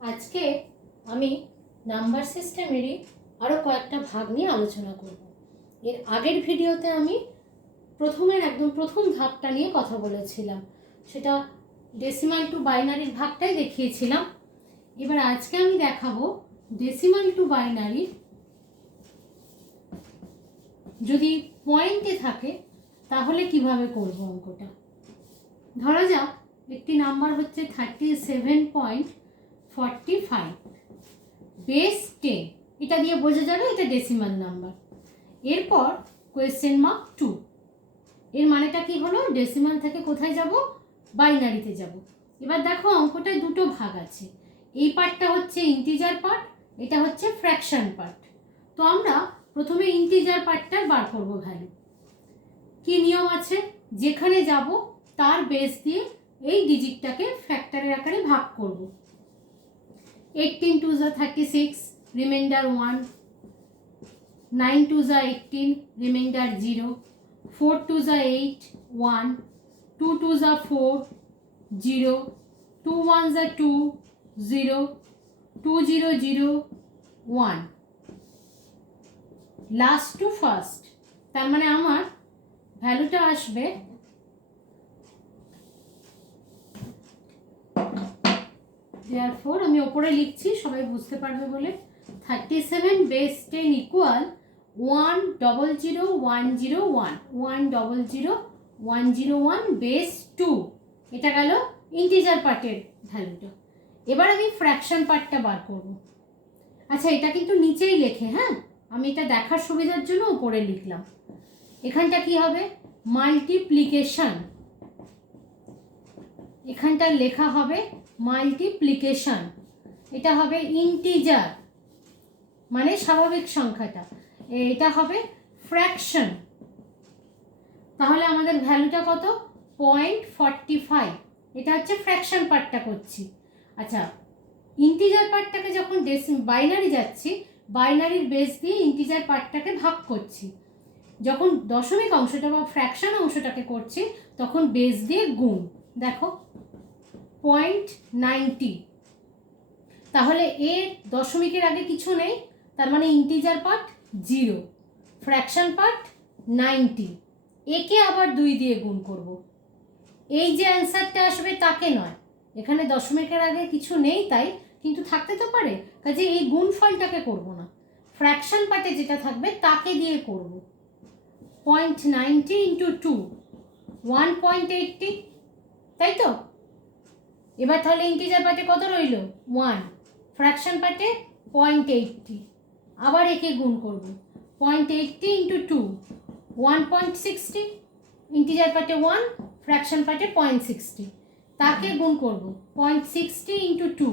আজকে আমি নাম্বার সিস্টেমেরই আরও কয়েকটা ভাগ নিয়ে আলোচনা করব। এর আগের ভিডিওতে আমি একদম প্রথম ধাপটা নিয়ে কথা বলেছিলাম, সেটা ডেসিমাল টু বাইনারির ভাগটাই দেখিয়েছিলাম। এবার আজকে আমি দেখাবো ডেসিমাল টু বাইনারি যদি পয়েন্টে থাকে তাহলে কিভাবে করব অঙ্কটা। ধরা যাক একটি নাম্বার হচ্ছে 37.45, বেস 10, এটা দিয়ে বোঝা যাবে এটা ডেসিমাল নাম্বার। এরপর কোয়েশ্চেন মার্ক 2, এর মানেটা কি হলো? ডেসিমাল থেকে কোথায় যাব? বাইনারিতে যাব। এবার দেখো অঙ্কটায় দুটো ভাগ আছে, এই পার্টটা হচ্ছে ইন্টিজার পার্ট, এটা হচ্ছে ফ্র্যাকশন পার্ট। তো আমরা প্রথমে ইন্টিজার পার্টটা বার করব ভ্যালু। কি নিয়ম আছে? যেখানে যাব তার বেস দিয়ে এই ডিজিটটাকে ফ্যাক্টরের আকারে ভাগ করব। 18 2 36, reminder 1, 9 2 18, reminder 0, 4 2 8, 1, 2 2 4, 0, 2 1 2, 0, 2 0 0, 1, last two first. তার মানে আমার ভ্যালুটা আসবে therefore আমি ওপরে লিখছি সবাই বুঝতে পারবে বলে, 37 বেস 10 ইকুয়াল 1000101, 1000101 বেস 2। এটা গেল ইন্টিজার পার্টের ভ্যালুটা। এবার আমি ফ্র্যাকশন পার্টটা বার করব। আচ্ছা, এটা কিন্তু নিচেই লেখে, হ্যাঁ, আমি এটা দেখার সুবিধার জন্য উপরে লিখলাম। এখানটা কি হবে? মাল্টিপ্লিকেশন। এখানটা লেখা হবে মাল্টিপ্লিকেশন, এটা হবে ইন্টিজার মানে স্বাভাবিক সংখ্যাটা, এটা হবে ফ্র্যাকশন। তাহলে আমাদের ভ্যালুটা কত? 0.45। এটা হচ্ছে ফ্র্যাকশন পার্টটা করছি। আচ্ছা, ইন্টিজার পার্টটাকে যখন বাইনারি যাচ্ছি, বাইনারির বেস দিয়ে ইন্টিজার পার্টটাকে ভাগ করছি। যখন দশমিক অংশটা বা ফ্র্যাকশন অংশটাকে করছি তখন বেস দিয়ে গুণ। দেখো 0.90, তাহলে এর দশমিকের আগে কিছু নেই, তার মানে ইন্টিজার পার্ট 0, ফ্র্যাকশন পার্ট 90। একে আবার 2 দিয়ে গুণ করব। এই যে অ্যান্সারটা আসবে তাকে নয়, এখানে দশমিকের আগে কিছু নেই তাই, কিন্তু থাকতে তো পারে, কাজে এই গুণফলটাকে করব না, ফ্র্যাকশন পার্টে যেটা থাকবে তাকে দিয়ে করব। 0.90 ইন্টু 2, 1.80, তাই তো? এবার তাহলে ইন্টিজার পার্টে কত রইল? 1, ফ্র্যাকশন পার্টে 0.80, আবার একে গুণ করব। 0.80 ইন্টু 2, 1.60, ইন্টিজার পার্টে 1, ফ্র্যাকশন পার্টে 0.60, তাকে গুণ করব। 0.60 ইন্টু 2,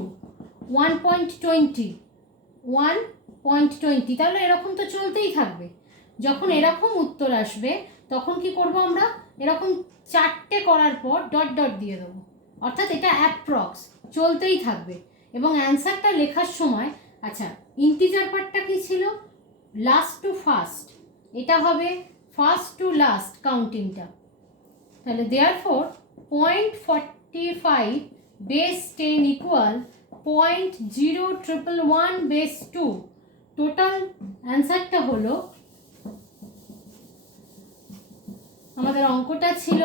1.20, 1.20, তাহলে এরকম তো চলতেই থাকবে। যখন এরকম উত্তর আসবে তখন কি করব আমরা? এরকম 4টে করার পর ডট ডট দিয়ে দেবো, অর্থাৎ এটা অ্যাপ্রক্স চলতেই থাকবে। এবং অ্যান্সারটা লেখার সময়, আচ্ছা, ইন্টিজার পার্টটা কি ছিল? লাস্ট টু ফার্স্ট, এটা হবে ফার্স্ট টু লাস্ট কাউন্টিংটা। তাহলে therefore 0.45 base 10 equal 0.0111 base 2। Total অ্যান্সারটা হলো, আমাদের অঙ্কটা ছিল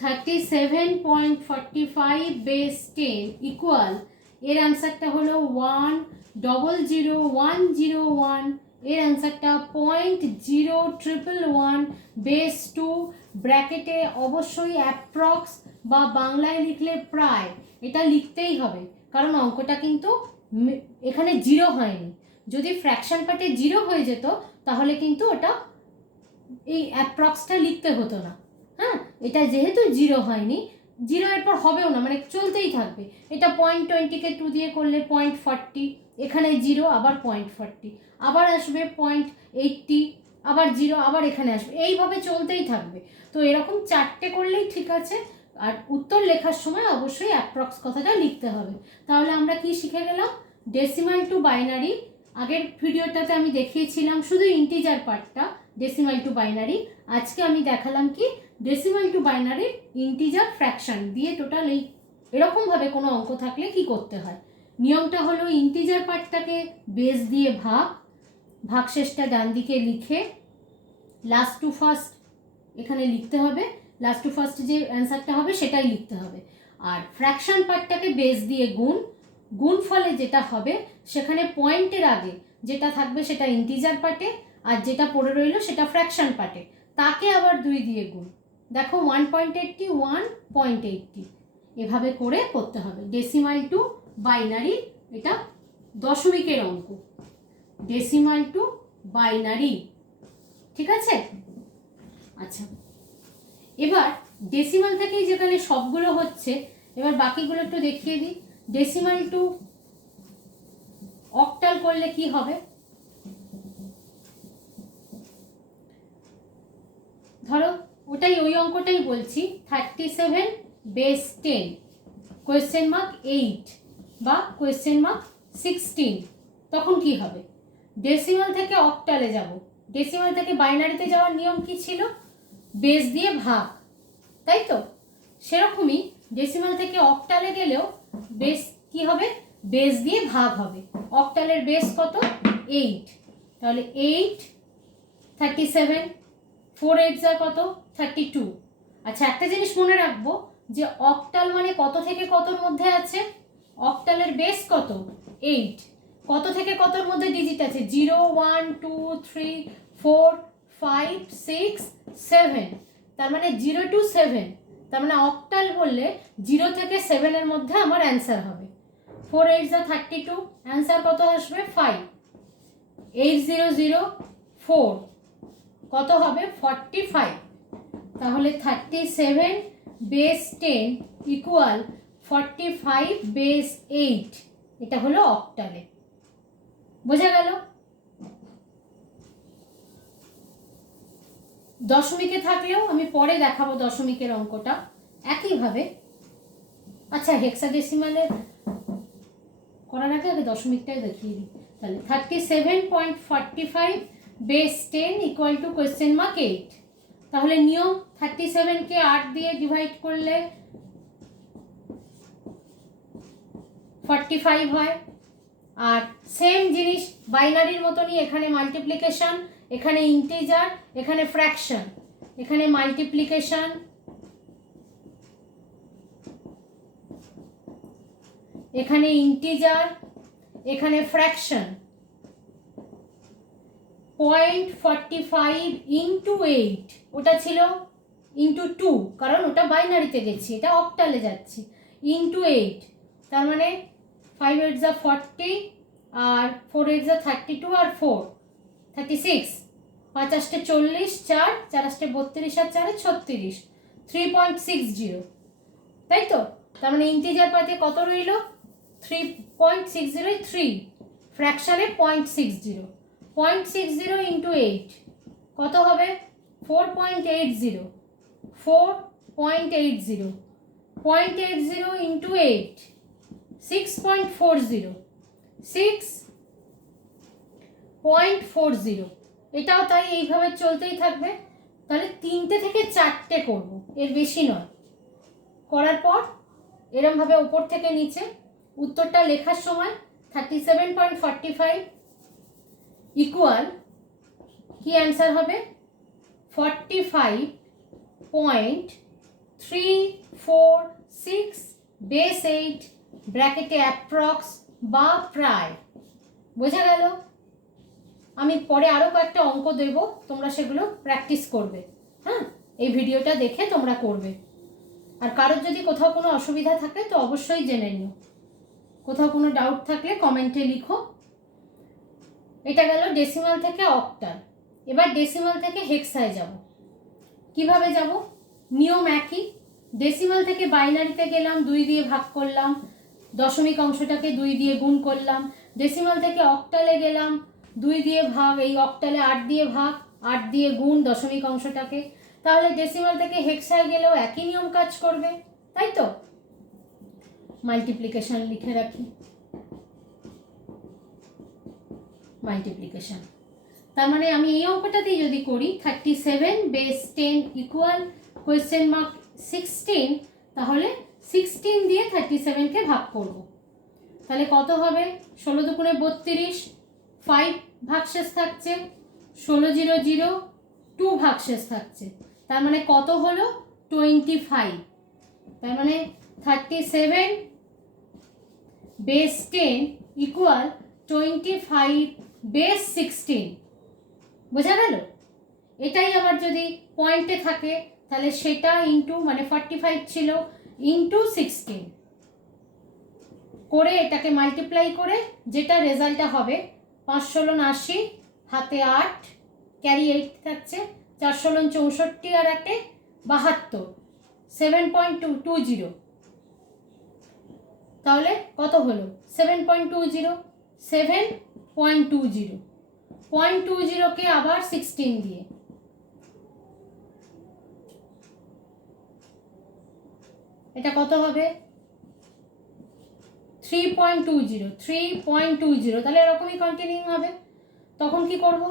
37.45 বেস 10 ইকুয়াল, এর অ্যান্সারটা হলো 1000101, এর অ্যান্সারটা 0.0111 বেস 2। ব্র্যাকেটে অবশ্যই অ্যাপ্রক্স বা বাংলায় লিখলে প্রায়, এটা লিখতেই হবে, কারণ অঙ্কটা কিন্তু এখানে 0 হয়নি। যদি ফ্র্যাকশন পার্টে 0 হয়ে যেত তাহলে কিন্তু ওটা এই অ্যাপ্রক্সটা লিখতে হতো না। হ্যাঁ, এটা যেহেতু 0 হয়নি, 0 এরপর হবেও না, মানে চলতেই থাকবে। এটা 0.20কে 2 দিয়ে করলে 0.40, এখানে 0, আবার 0.40, আবার আসবে 0.80, আবার 0, আবার এখানে আসবে, এইভাবে চলতেই থাকবে। তো এরকম 4টে করলেই ঠিক আছে। আর উত্তর লেখার সময় অবশ্যই অ্যাপ্রক্স কথাটা লিখতে হবে। তাহলে আমরা কি শিখে গেলাম? Decimal two binary. আগের ভিডিওটাতে আমি দেখিয়েছিলাম শুধু ইন্টিজার পার্টটা, ডেসিমাল টু বাইনারি। আজকে আমি দেখালাম কি decimal two binary integer fraction দিয়ে টোটাল এই এরকমভাবে কোনো অঙ্ক থাকলে কি করতে হয়, নিয়মটা হলো ইন্টিজার পার্টটাকে বেস দিয়ে ভাগশেষটা ডান দিকে লিখে লাস্ট টু ফার্স্ট এখানে লিখতে হবে, লাস্ট টু ফার্স্ট যে অ্যান্সারটা হবে সেটাই লিখতে হবে। আর ফ্র্যাকশন পার্টটাকে বেস দিয়ে গুণ ফলে যেটা হবে সেখানে পয়েন্টের আগে যেটা থাকবে সেটা ইন্টিজার পার্টে, আর যেটা পড়ে রইল সেটা ফ্র্যাকশন পার্টে, তাকে আবার 2 দিয়ে গুণ। দেখো 1.80 1.80 এভাবে করে করতে হবে। ডেসিমাল টু বাইনারি, এটা দশমিকের অঙ্ক, ডেসিমাল টু বাইনারি, ঠিক আছে। আচ্ছা, এবার ডেসিমাল থেকেই যেখানে সবগুলো হচ্ছে, এবার বাকিগুলো একটু দেখিয়ে দিই। ডেসিমাল টু অক্টাল করলে কি হবে, ধরো ওটাই ওই অঙ্কটাই বলছি, 37 বেস 10 কোয়েশ্চেন মার্ক 8 বা কোয়েশ্চেন মার্ক 16, তখন কি হবে, ডেসিমাল থেকে অক্টালে যাব। ডেসিমাল থেকে বাইনারিতে যাওয়ার নিয়ম কি ছিল, বেস দিয়ে ভাগ, তাই তো। সেরকমই ডেসিমাল থেকে অক্টালে গেলেও বেস কি হবে, বেস দিয়ে ভাগ হবে। অক্টালের বেস কত, 8, তাহলে 8 37, 4 8 যা কত 32। আচ্ছা, একটা জিনিস মনে রাখবো যে অক্টাল মানে কত থেকে কতর মধ্যে আছে, অক্টালের বেস কত 8, কত থেকে কতর মধ্যে ডিজিট আছে 0 1 2 3 4 5 6 7, তার মানে 0 to 7, তার মানে অক্টাল বললে 0 থেকে 7 এর মধ্যে আমার অ্যান্সার হবে। 4 8 যা 32, অ্যান্সার কত আসবে 5, 8 0 0 4 কত হবে 45, তাহলে 37 বেস 10 ইকুয়াল 45 বেস 8, এটা হলো অক্টালে। বোঝা গেল। দশমিকে থাকলেও আমি পরে দেখাবো দশমিকের অঙ্কটা একইভাবে। আচ্ছা, হেক্সাডেসিমালের করার আগে দশমিকটাই দেখিয়ে দিই। তাহলে 37.45 base 10 equal to question mark 8, তাহলে নিয়ম 37কে 8 দিয়ে ডিভাইড করলে 45 হয়। আর সেম জিনিস বাইনারির মতনই, এখানে মাল্টিপ্লিকেশন, এখানে ইন্টিজার, এখানে ফ্র্যাকশন, এখানে মাল্টিপ্লিকেশন, এখানে ইন্টিজার, এখানে ফ্র্যাকশন। 0.45 ইন্টু 8, ওটা ছিল ইন্টু 2, কারণ ওটা বাইনারিতে গেছি, এটা অক্টালে যাচ্ছি, ইন্টু 8, তার মানে 5 8 যা 40 আর 4 8 যা 32 আর 4 36, 5 8 40, 4 4 8 32 আর 4 36, 3.60, তাই তো। তার মানে ইন্টিজার পার্টে কত রইল 3.603, ফ্র্যাকশনে 0.60, 0.60 ইন্টু 8 কত হবে 4.80, 4.80, 0.80 ইন্টু 8 6.40, 6.40, এটাও তাই, এইভাবে চলতেই থাকবে। তাহলে 3টে থেকে 4টে করব, এর বেশি নয়। করার পর এরমভাবে উপর থেকে নিচে উত্তরটা লেখার সময় 37.45 ইকুয়াল কি অ্যান্সার হবে 45.346 বেস 8 ব্র্যাকেটে অ্যাপ্রক্স বা প্রায়। বোঝা গেল। আমি পরে আরও কয়েকটা অঙ্ক দেব, তোমরা সেগুলো প্র্যাকটিস করবে। হ্যাঁ, এই ভিডিওটা দেখে তোমরা করবে। আর কারোর যদি কোথাও কোনো অসুবিধা থাকে তো অবশ্যই জেনে নিও, কোথাও কোনো ডাউট থাকলে কমেন্টে লিখো। এটা গেল ডেসিমাল থেকে অক্টাল। এবার ডেসিমাল থেকে হেক্সায় যাব। কিভাবে যাব, নিয়ম একই। ডেসিমাল থেকে বাইনারিতে গেলাম, 2 দিয়ে ভাগ করলাম, দশমিক অংশটাকে 2 দিয়ে গুণ করলাম। ডেসিমাল থেকে অক্টালে গেলাম, 2 দিয়ে ভাগ, এই অক্টালে 8 দিয়ে ভাগ, 8 দিয়ে গুণ দশমিক অংশটাকে। তাহলে ডেসিমাল থেকে হেক্সায় গেলেও একই নিয়ম কাজ করবে, তাই তো। মাল্টিপ্লিকেশন লিখে রাখি, মাল্টিপ্লিকেশন। তার মানে আমি এই অঙ্কটা দিয়ে যদি করি 37 বেস 10 ইকুয়াল কোয়েশ্চেন মার্ক 16, তাহলে 16 দিয়ে 37কে ভাগ করব। তাহলে কত হবে? 16 দুগুণে 32, 5 ভাগশেষ থাকছে, 16 0 0, 2 ভাগশেষ থাকছে, তার মানে কত হলো? 25। তার মানে 37 বেস 10 ইকুয়াল 25 বেস 16। বোঝা গেল? এটাই আবার যদি পয়েন্টে থাকে তাহলে সেটা ইন্টু, মানে 45 ছিল ইন্টু 16 করে এটাকে মাল্টিপ্লাই করে যেটা রেজাল্টটা হবে 5 ষোলন 80, হাতে 8, ক্যারি 8 থাকছে, 4 ষোলন 64 আর 8 72, 7.20। তাহলে কত হলো? 7.20, 7.20, 0.20কে আবার 16 দিয়ে, এটা কত হবে? 3.20, তাহলে এরকমই কন্টিনিউ হবে। তখন কি করব?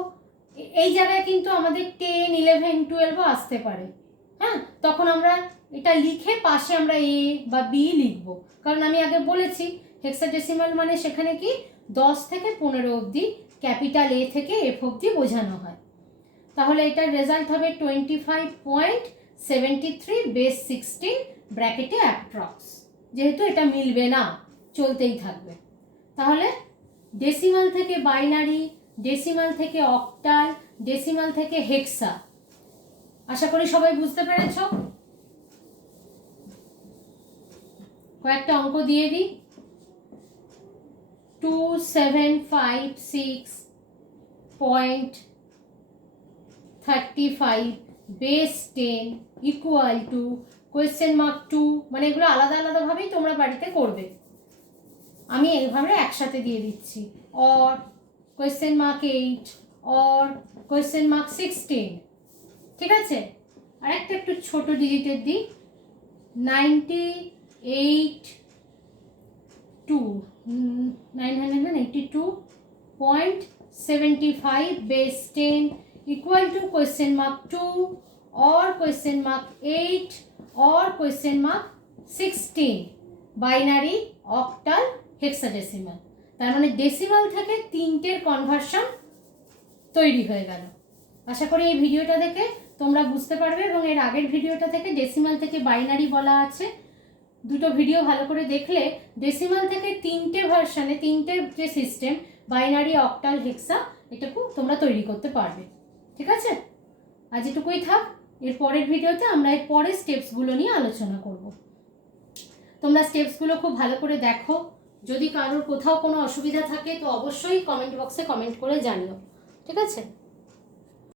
এই জায়গায় কিন্তু আমাদের 10, 11, 12 আসতে পারে। হ্যাঁ, তখন আমরা এটা লিখে পাশে আমরা এ বা বি লিখব, কারণ আমি আগে বলেছি হেক্সাডেসিমাল মানে সেখানে কি 10 থেকে 15 অবধি ক্যাপিটাল এ থেকে এফ অবধি বোঝানো হয়। তাহলে এটার রেজাল্ট হবে 25.73 বেস 16 ব্র্যাকেটে অ্যাপ্রক্স। যেহেতু এটা মিলবে না, চলতেই থাকবে। তাহলে ডেসিমাল থেকে বাইনারি, ডেসিমাল থেকে অক্টাল, ডেসিমাল থেকে হেক্সা, আশা করি সবাই বুঝতে পেরেছ। কয়েকটা অঙ্ক দিয়ে দিই। 2756.35 base 10 equal to question mark 2, মানে এগুলো আলাদা আলাদাভাবেই তোমরা বাড়িতে করবে, আমি এইভাবে একসাথে দিয়ে দিচ্ছি। Or question mark 8 or question mark 16। ঠিক আছে, আরেকটা একটু ছোট ডিজিটের দিই, 982.75 base 10 equal to question mark 2 or question mark 8 or question mark 16 binary, octal, hexadecimal. তার মানে ডেসিমাল থেকে 3টের কনভার্সন তৈরি হয়ে গেল। আশা করি এই ভিডিওটা দেখে তোমরা বুঝতে পারবে, এবং এর আগের ভিডিওটা থেকে ডেসিমাল থেকে বাইনারি বলা আছে, দুটো ভিডিও ভালো করে দেখলে ডেসিমাল থেকে 3টে ভার্সনে 3টে যে সিস্টেম বাইনারি, অক্টাল, হেক্সা, এটাকে তোমরা তৈরি করতে পারবে। ঠিক আছে, আজ এটুকুই থাক। এর পরের ভিডিওতে আমরা এর পরের স্টেপসগুলো নিয়ে আলোচনা করব। তোমরা স্টেপসগুলো খুব ভালো করে দেখো। যদি কারোর কোথাও কোনো অসুবিধা থাকে তো অবশ্যই কমেন্ট বক্সে কমেন্ট করে জানিও। ঠিক আছে।